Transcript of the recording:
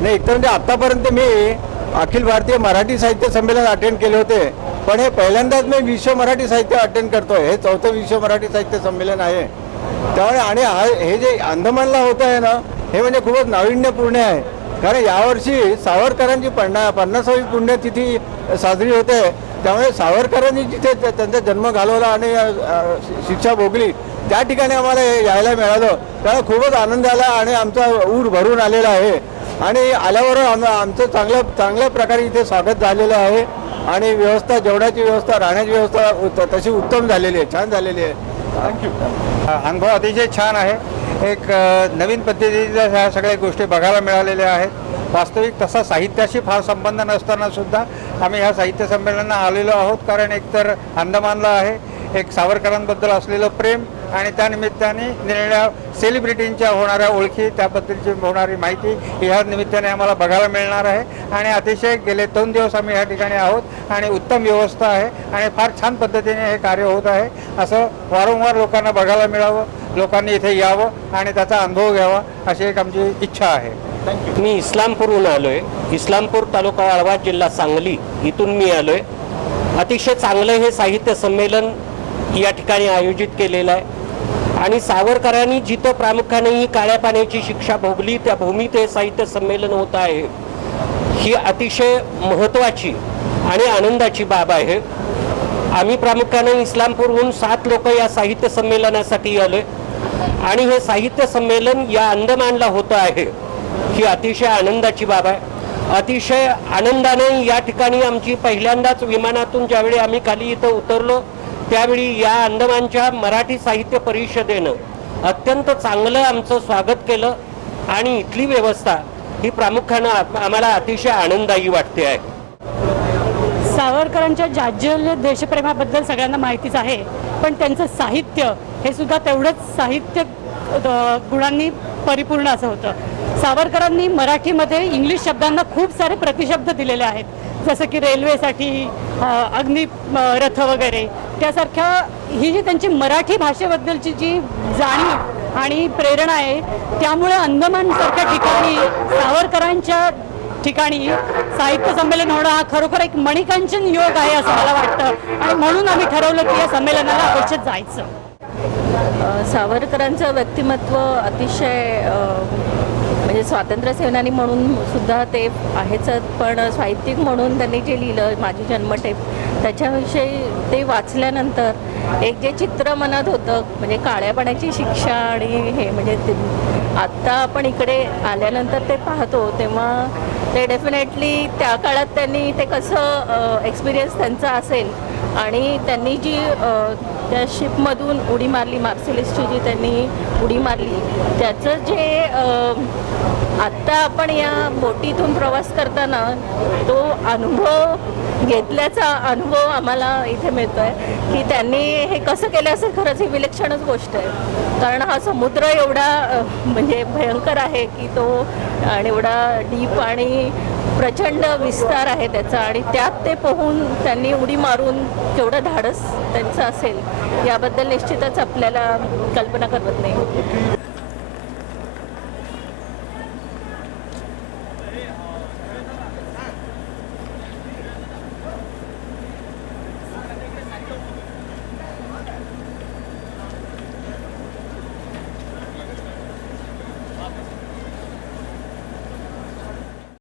नाही एकतर म्हणजे आत्तापर्यंत मी अखिल भारतीय मराठी साहित्य संमेलन अटेंड केले होते. पण हे पहिल्यांदाच मी विश्व मराठी साहित्य अटेंड करतोय. हे चौथं विश्व मराठी साहित्य संमेलन आहे. त्यामुळे आणि हा हे जे अंदमानला होत आहे ना हे म्हणजे खूपच नाविन्यपूर्ण आहे. कारण यावर्षी सावरकरांची पन्ना पन्नासावी पुण्यतिथी साजरी होते. त्यामुळे सावरकरांनी जिथे त्या- त्यांचा जन्म घालवला आणि शिक्षा भोगली त्या ठिकाणी आम्हाला हे यायला मिळालं. त्यामुळे खूपच आनंद आला आणि आमचा ऊर भरून आलेला आहे. आणि आल्यावर आम आमचं चांगल्या चांगल्या प्रकारे इथे स्वागत झालेलं आहे. आणि व्यवस्था जेवणाची व्यवस्था राहण्याची व्यवस्था तशी उत्तम झालेली आहे छान झालेली आहे. थँक्यू अनुभव अतिशय छान आहे. एक नवीन पद्धतीच्या ह्या सगळ्या गोष्टी बघायला मिळालेल्या आहेत. वास्तविक तसा साहित्याशी फार संबंध नसताना सुद्धा आम्ही ह्या साहित्य संमेलनाला आलेलो आहोत. कारण एकतर अंदमानला आहे एक सावरकरांबद्दल असलेलं प्रेम आणि त्या निमित्ताने निरनिळ्या सेलिब्रिटींच्या होणाऱ्या ओळखी त्याबद्दलची होणारी माहिती ह्या निमित्ताने आम्हाला बघायला मिळणार आहे. आणि अतिशय गेले दोन दिवस आम्ही या ठिकाणी आहोत आणि उत्तम व्यवस्था आहे आणि फार छान पद्धतीने हे कार्य होत आहे. असं वारंवार लोकांना बघायला मिळावं लोकांनी इथे यावं आणि त्याचा अनुभव घ्यावा अशी एक आमची इच्छा आहे. मी इस्लामपूरहून आहे इस्लामपूर तालुका आळवा जिल्हा सांगली इथून मी आलो आहे अतिशय चांगलं हे साहित्य संमेलन या ठिकाणी आयोजित केलेलं आहे. आणि सावरकरांनी जिथं प्रामुख्याने ही काळ्या पाण्याची शिक्षा भोगली त्या भूमीत हे साहित्य संमेलन होत आहे ही अतिशय महत्त्वाची आणि आनंदाची बाब आहे. आम्ही प्रामुख्याने इस्लामपूरहून सात लोक या साहित्य संमेलनासाठी आले आणि हे साहित्य संमेलन या अंदमानला होतं आहे ही अतिशय आनंदाची बाब आहे. अतिशय आनंदाने या ठिकाणी आमची पहिल्यांदाच विमानातून ज्यावेळी आम्ही खाली इथं उतरलो त्यावेळी या अंदमानच्या मराठी साहित्य परिषदेनं अत्यंत चांगलं आमचं स्वागत केलं आणि इथली व्यवस्था ही प्रामुख्यानं आम्हाला अतिशय आनंददायी वाटते आहे. सावरकरांच्या जाज्वल्य देशप्रेमाबद्दल सगळ्यांना माहितीच आहे पण त्यांचं साहित्य हे सुद्धा तेवढंच साहित्य गुणांनी परिपूर्ण असं होतं. सावरकरांनी मराठीमध्ये इंग्लिश शब्दांना खूप सारे प्रतिशब्द दिलेले आहेत. जसं की रेल्वेसाठी अग्नि रथ वगैरे त्यासारख्या ही जी त्यांची मराठी भाषेबद्दलची जी जाणीव आणि प्रेरणा आहे त्यामुळे अंदमानसारख्या ठिकाणी सावरकरांच्या ठिकाणी साहित्य संमेलन होणं हा खरोखर एक मणिकांचन योग आहे असं मला वाटतं. आणि म्हणून आम्ही ठरवलं की या संमेलनाला अवश्य जायचं. सावरकरांचं व्यक्तिमत्व अतिशय म्हणजे स्वातंत्र्य सेनानी म्हणून सुद्धा ते आहेच पण साहित्यिक म्हणून त्यांनी जे लिहिलं माझी जन्मटेप त्याच्याविषयी ते वाचल्यानंतर एक जे चित्र मनात होतं म्हणजे काळ्या पाण्याची शिक्षा आणि हे म्हणजे ते आत्ता आपण इकडे आल्यानंतर ते पाहतो तेव्हा ते डेफिनेटली त्या काळात त्यांनी ते कसं एक्सपिरियन्स त्यांचा असेल आणि त्यांनी जी त्या शिपमधून उडी मारली. मार्सेलिसची जी त्यांनी उडी मारली त्याचं जे आत्ता आपण या बोटीतून प्रवास करताना तो अनुभव घेतल्याचा अनुभव आम्हाला इथे मिळतो आहे की त्यांनी हे कसं केलं असं खरंच ही विलक्षणच गोष्ट आहे. कारण हा समुद्र एवढा म्हणजे भयंकर आहे की तो आणि एवढा डीप आणि प्रचंड विस्तार आहे त्याचा आणि त्यात ते पोहून त्यांनी उडी मारून केवढं धाडस त्यांचं असेल याबद्दल निश्चितच आपल्याला कल्पना करत नाही.